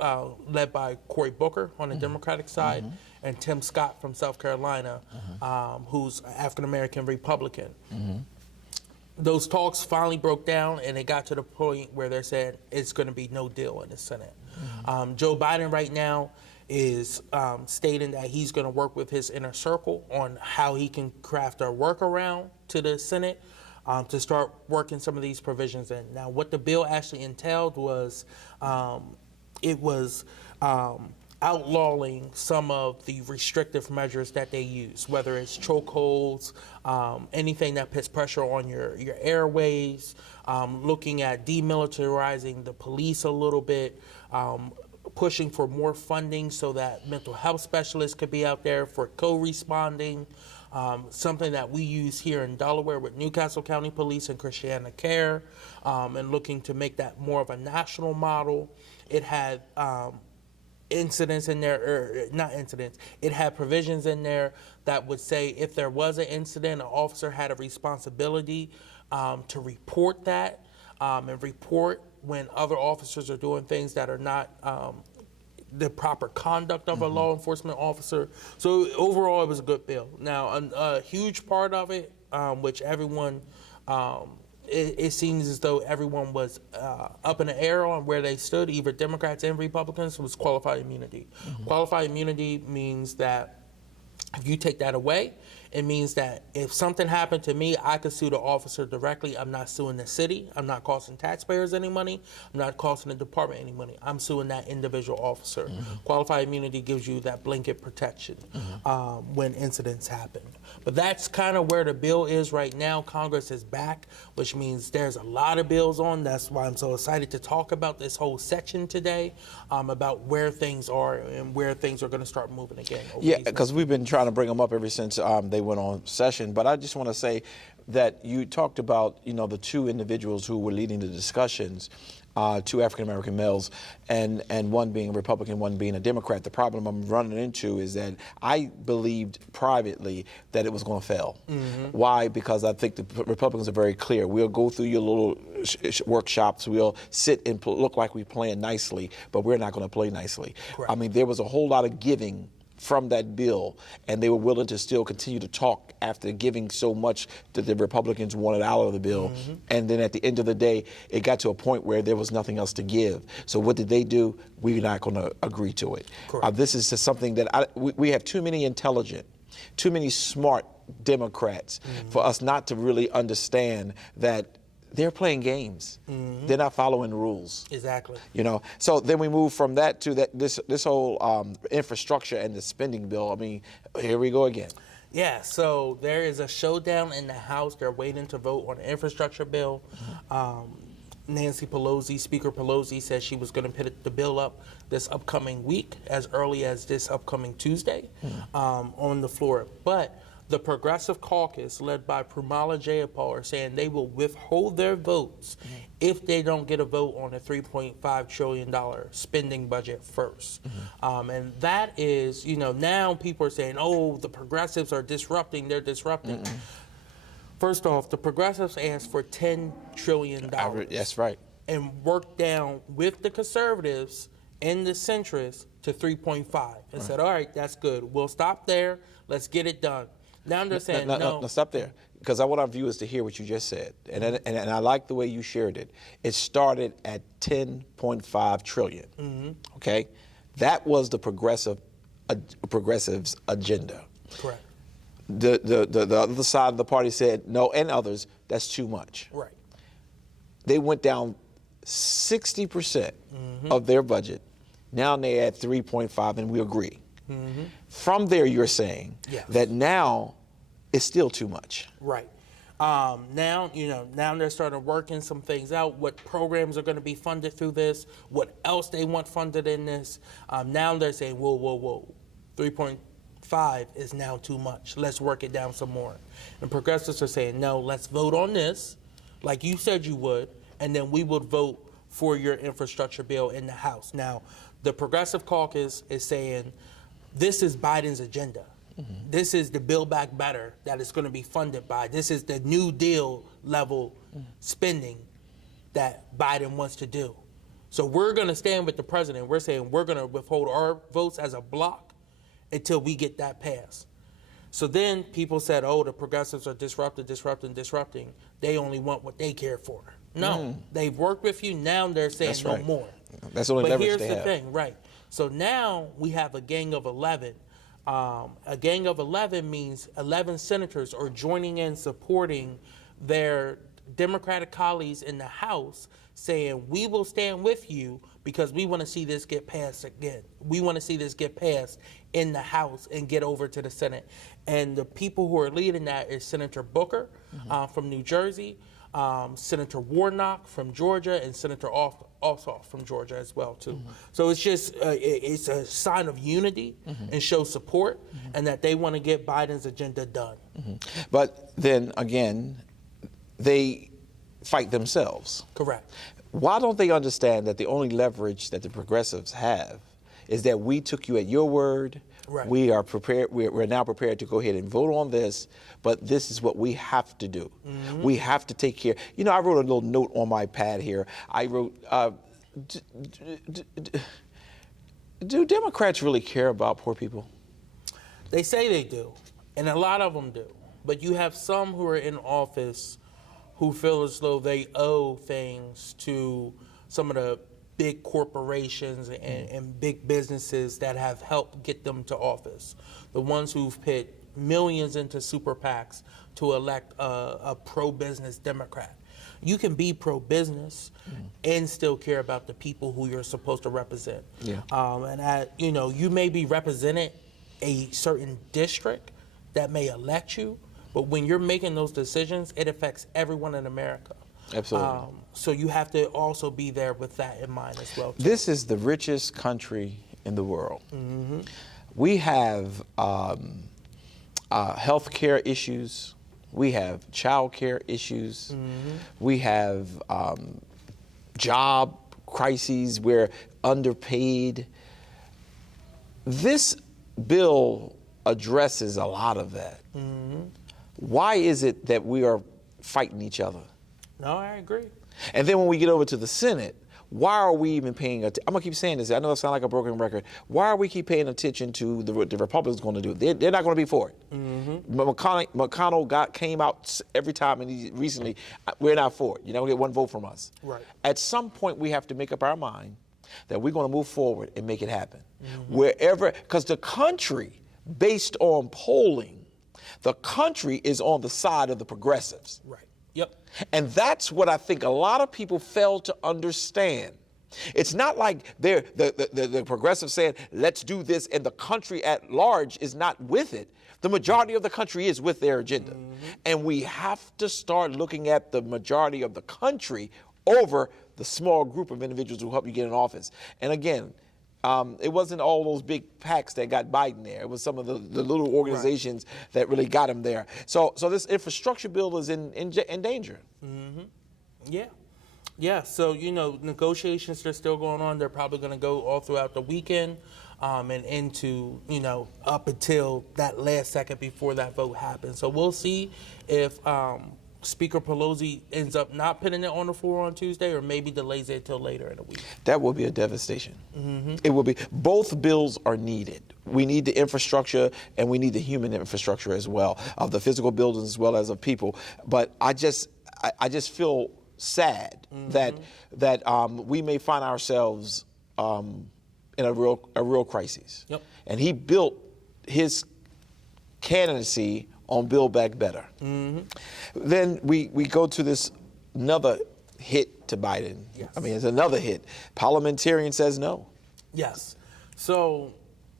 led by Cory Booker on the mm-hmm, Democratic side, mm-hmm, and Tim Scott from South Carolina, mm-hmm, who's an African-American Republican. Mm-hmm. Those talks finally broke down, and it got to the point where they said it's going to be no deal in the Senate. Mm-hmm. Joe Biden right now is stating that he's going to work with his inner circle on how he can craft a workaround to the Senate to start working some of these provisions in. Now, what the bill actually entailed was outlawing some of the restrictive measures that they use, whether it's chokeholds, anything that puts pressure on your airways, looking at demilitarizing the police a little bit, pushing for more funding so that mental health specialists could be out there for co-responding, something that we use here in Delaware with Newcastle County Police and Christiana Care, and looking to make that more of a national model. It had incidents in there, or not incidents, it had provisions in there that would say if there was an incident, an officer had a responsibility to report that, and report when other officers are doing things that are not the proper conduct of a law enforcement officer. So overall, it was a good bill. Now, a huge part of it, which everyone, it seems as though everyone was up in the air on where they stood, either Democrats and Republicans, was qualified immunity. Mm-hmm. Qualified immunity means that if you take that away, It means that if something happened to me, I could sue the officer directly. I'm not suing the city. I'm not costing taxpayers any money. I'm not costing the department any money. I'm suing that individual officer. Qualified immunity gives you that blanket protection when incidents happen. But that's kind of where the bill is right now. Congress is back, which means there's a lot of bills on. That's why I'm so excited to talk about this whole section today, about where things are and where things are going to start moving again. Yeah, because we've been trying to bring them up ever since they went on session. But I just want to say that you talked about, you know, the two individuals who were leading the discussions, two African-American males, and one being a Republican, one being a Democrat. The problem I'm running into is that I believed privately that it was going to fail. Why? Because I think the Republicans are very clear. We'll go through your little workshops. We'll sit and look like we're playing nicely, but we're not going to play nicely. Correct. I mean, there was a whole lot of giving from that bill, and they were willing to still continue to talk after giving so much that the Republicans wanted out of the bill. And then at the end of the day, it got to a point where there was nothing else to give. So what did they do? We're not going to agree to it. This is just something that we have too many intelligent, too many smart Democrats for us not to really understand that they're playing games. They're not following the rules. Exactly. You know, so then we move from that to this whole infrastructure and the spending bill. I mean, here we go again. Yeah, so there is a showdown in the House. They're waiting to vote on the infrastructure bill. Nancy Pelosi, Speaker Pelosi, said she was going to put the bill up this upcoming week, as early as this upcoming Tuesday, on the floor. But the Progressive Caucus, led by Pramila Jayapal, are saying they will withhold their votes if they don't get a vote on a $3.5 trillion spending budget first. And that is, you know, now people are saying, oh, the progressives are disrupting, they're disrupting. First off, the progressives asked for $10 trillion. That's right. And worked down with the conservatives and the centrists to 3.5 and said, all right, that's good. We'll stop there. Let's get it done. Now they're saying no. Stop there, because I want our viewers to hear what you just said, and I like the way you shared it. It started at 10.5 trillion. Okay, that was the progressives' agenda. Correct. The other side of the party said no, and others, that's too much. Right. They went down 60% of their budget. Now they're at 3.5, and we agree. From there, you're saying that now it's still too much. Right. Now, you know, now they're starting working some things out, what programs are going to be funded through this, what else they want funded in this. Now they're saying, whoa, 3.5 is now too much. Let's work it down some more. And progressives are saying, no, let's vote on this, like you said you would, and then we would vote for your infrastructure bill in the House. Now, the Progressive Caucus is saying, this is Biden's agenda. This is the Build Back Better that is going to be funded by. This is the New Deal level spending that Biden wants to do. So we're going to stand with the president. We're saying we're going to withhold our votes as a block until we get that passed. So then people said, oh, the progressives are disrupting. They only want what they care for. No, they've worked with you. Now they're saying no more. That's the only leverage they have. But here's the thing, right? So now we have a gang of 11. A gang of 11 means 11 senators are joining in supporting their Democratic colleagues in the House, saying we will stand with you because we want to see this get passed again. We want to see this get passed in the House and get over to the Senate. And the people who are leading that is Senator Booker from New Jersey, Senator Warnock from Georgia, and Senator Ossoff from Georgia as well too. So it's just it's a sign of unity and show support, and that they want to get Biden's agenda done. But then again, they fight themselves. Correct. Why don't they understand that the only leverage that the progressives have is that we took you at your word? Right. We are prepared. We're now prepared to go ahead and vote on this, but this is what we have to do. We have to take care. You know, I wrote a little note on my pad here. I wrote, do Democrats really care about poor people? They say they do, and a lot of them do. But you have some who are in office who feel as though they owe things to some of the big corporations and big businesses that have helped get them to office. The ones who've put millions into super PACs to elect a pro-business Democrat. You can be pro-business and still care about the people who you're supposed to represent. Yeah. You may be represented a certain district that may elect you, but when you're making those decisions, it affects everyone in America. Absolutely. So you have to also be there with that in mind as well. This is the richest country in the world. We have health care issues. We have child care issues. We have job crises. We're underpaid. This bill addresses a lot of that. Why is it that we are fighting each other? No, I agree. And then when we get over to the Senate, why are we even paying attention? I'm going to keep saying this. I know it sounds like a broken record. Why are we keep paying attention to the Republicans going to do? They're not going to be for it. McConnell came out every time, and recently, we're not for it. You're not going to get one vote from us. Right. At some point, we have to make up our mind that we're going to move forward and make it happen. Wherever, because the country, based on polling, the country is on the side of the progressives. Right. Yep. And that's what I think a lot of people fail to understand. It's not like the progressives saying, let's do this, and the country at large is not with it. The majority of the country is with their agenda. And we have to start looking at the majority of the country over the small group of individuals who help you get in office. And again, it wasn't all those big PACs that got Biden there. It was some of the little organizations that really got him there. So this infrastructure bill is in danger. Yeah. Yeah, so, negotiations are still going on. They're probably going to go all throughout the weekend and into, up until that last second before that vote happens. So we'll see if Speaker Pelosi ends up not putting it on the floor on Tuesday, or maybe delays it till later in the week. That will be a devastation. It will be. Both bills are needed. We need the infrastructure, and we need the human infrastructure as well, of the physical buildings as well as of people. But I just feel sad that we may find ourselves in a real crisis. Yep. And he built his candidacy on Build Back Better. Then we go to this another hit to Biden. Yes. I mean, it's another hit. Parliamentarian says no. Yes. So,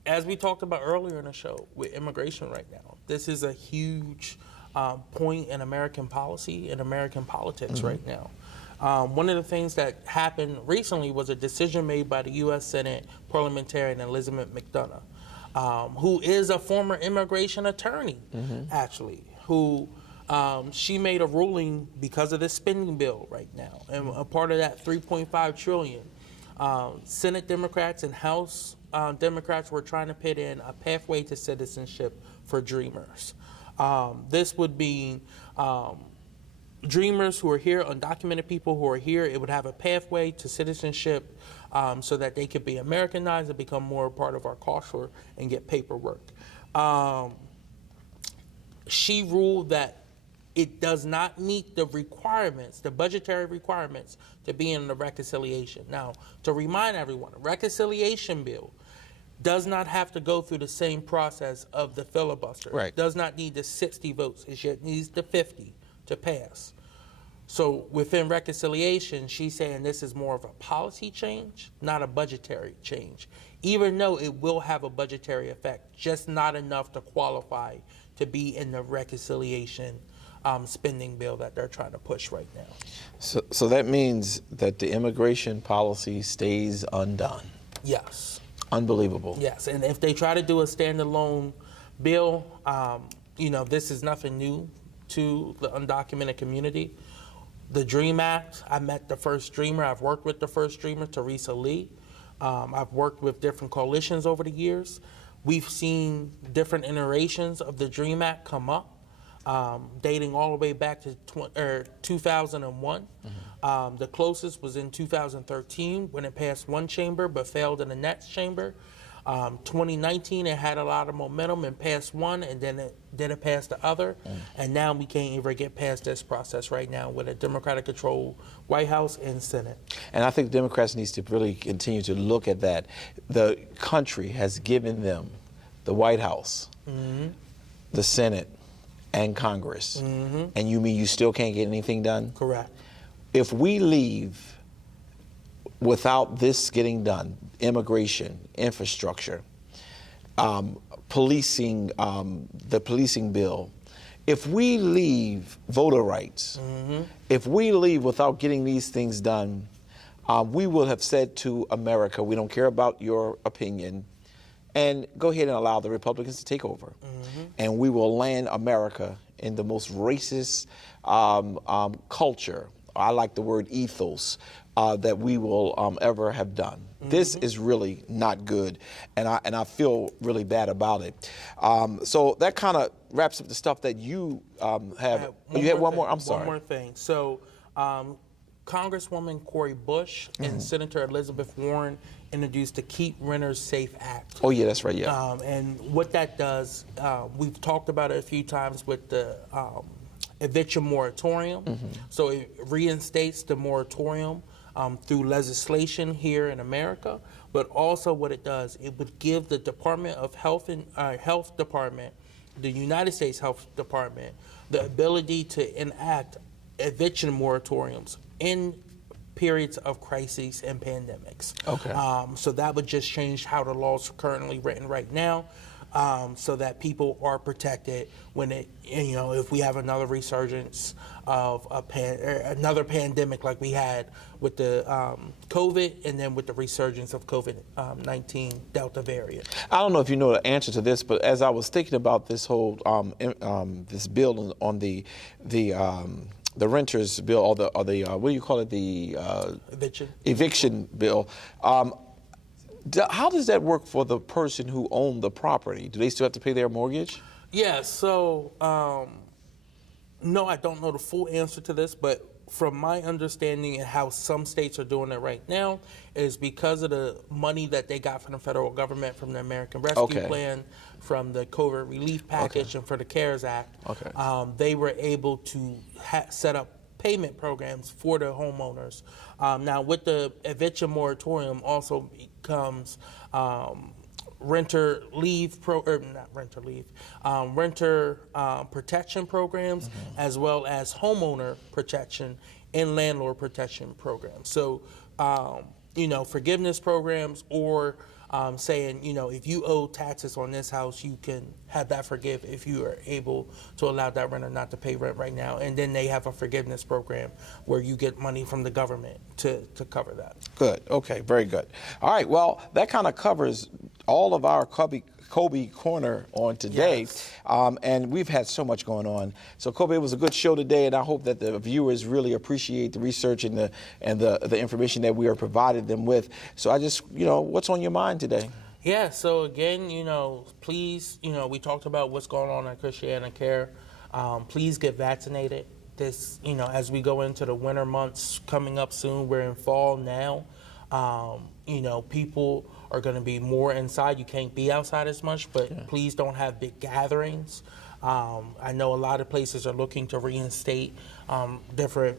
as we talked about earlier in the show with immigration right now, this is a huge point in American policy and American politics right now. One of the things that happened recently was a decision made by the U.S. Senate parliamentarian Elizabeth McDonough, who is a former immigration attorney, actually, who she made a ruling because of this spending bill right now. And a part of that $3.5 trillion, Senate Democrats and House Democrats were trying to put in a pathway to citizenship for dreamers. This would be dreamers who are here, undocumented people who are here. It would have a pathway to citizenship so that they could be Americanized and become more a part of our culture and get paperwork. She ruled that it does not meet the requirements, the budgetary requirements, to be in the reconciliation. Now, to remind everyone, a reconciliation bill does not have to go through the same process of the filibuster. Right. It does not need the 60 votes. It needs the 50 to pass. So within reconciliation, she's saying this is more of a policy change, not a budgetary change, even though it will have a budgetary effect, just not enough to qualify to be in the reconciliation spending bill that they're trying to push right now. So that means that the immigration policy stays undone. Yes. Unbelievable. Yes, and if they try to do a standalone bill, this is nothing new to the undocumented community. The DREAM Act, I met the first dreamer. I've worked with the first dreamer, Teresa Lee. I've worked with different coalitions over the years. We've seen different iterations of the DREAM Act come up, dating all the way back to 2001. The closest was in 2013 when it passed one chamber but failed in the next chamber. 2019, it had a lot of momentum and passed one, and then it passed the other. And now we can't even get past this process right now with a Democratic-controlled White House and Senate. And I think Democrats need to really continue to look at that. The country has given them the White House, the Senate, and Congress, and you mean you still can't get anything done? Correct. If we leave without this getting done, immigration, infrastructure, policing, the policing bill, if we leave voter rights, if we leave without getting these things done, we will have said to America, we don't care about your opinion, and go ahead and allow the Republicans to take over. And we will land America in the most racist culture, I like the word ethos, that we will ever have done. This is really not good, and I feel really bad about it. So that kind of wraps up the stuff that you have. You had one more? I'm sorry. One more thing. So Congresswoman Cori Bush and Senator Elizabeth Warren introduced the Keep Renters Safe Act. Oh, yeah, that's right, yeah. And what that does, we've talked about it a few times with the eviction moratorium. So it reinstates the moratorium through legislation here in America, but also what it does, it would give the Department of Health and Health Department, the United States Health Department, the ability to enact eviction moratoriums in periods of crises and pandemics. Okay. So that would just change how the laws are currently written right now, so that people are protected when if we have another resurgence of another pandemic like we had with the COVID, and then with the resurgence of COVID-19 Delta variant. I don't know if you know the answer to this, but as I was thinking about this whole this bill on the renters bill, or the what do you call it, the eviction bill. How does that work for the person who owned the property? Do they still have to pay their mortgage? Yeah, so no, I don't know the full answer to this, but from my understanding and how some states are doing it right now is because of the money that they got from the federal government, from the American Rescue Plan, from the COVID relief package, and for the CARES Act. They were able to set up payment programs for the homeowners. Now, with the eviction moratorium also comes renter protection programs, as well as homeowner protection and landlord protection programs. So, forgiveness programs, or saying, if you owe taxes on this house, you can have that forgive if you are able to allow that renter not to pay rent right now. And then they have a forgiveness program where you get money from the government to cover that. Good. Okay. Very good. All right. Well, that kind of covers all of our Kobe Corner on today. Yes. And we've had so much going on. So, Kobe, it was a good show today, and I hope that the viewers really appreciate the research and the information that we are provided them with. So I just, what's on your mind today? Yeah, so again, please, we talked about what's going on at Christiana Care. Please get vaccinated. This, as we go into the winter months coming up soon, we're in fall now. People are going to be more inside. You can't be outside as much, but please don't have big gatherings. I know a lot of places are looking to reinstate different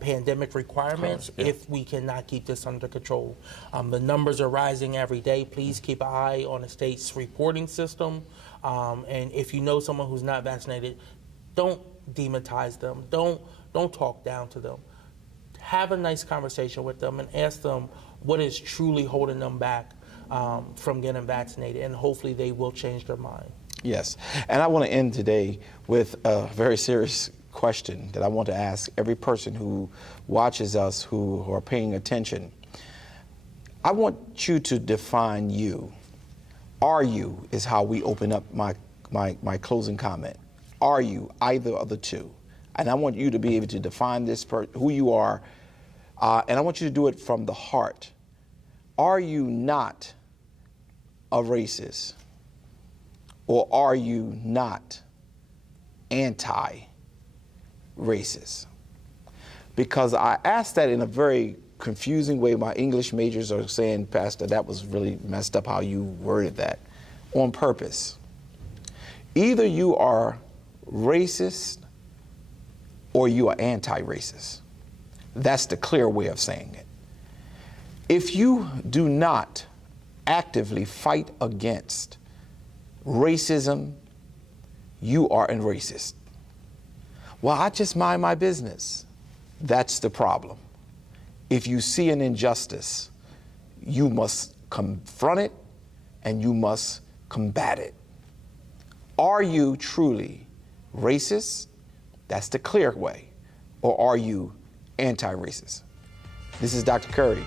pandemic requirements if we cannot keep this under control. The numbers are rising every day. Please keep an eye on the state's reporting system. And if you know someone who's not vaccinated, don't demonize them. Don't talk down to them. Have a nice conversation with them and ask them what is truly holding them back from getting vaccinated, and hopefully they will change their mind. Yes, and I want to end today with a very serious question that I want to ask every person who watches us, who are paying attention. I want you to define you. Are you is how we open up my closing comment. Are you either of the two? And I want you to be able to define who you are, and I want you to do it from the heart. Are you not a racist? Or are you not anti-racist? Because I asked that in a very confusing way. My English majors are saying, Pastor, that was really messed up how you worded that, on purpose. Either you are racist or you are anti-racist. That's the clear way of saying it. If you do not actively fight against racism you are a racist. Well, I just mind my business. That's the problem. If you see an injustice, you must confront it and you must combat it. Are you truly racist? That's the clear way. Or are you anti-racist? This is Dr. Curry.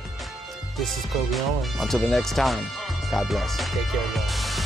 This is Kobe Owens. Until the next time, God bless. Take care, y'all.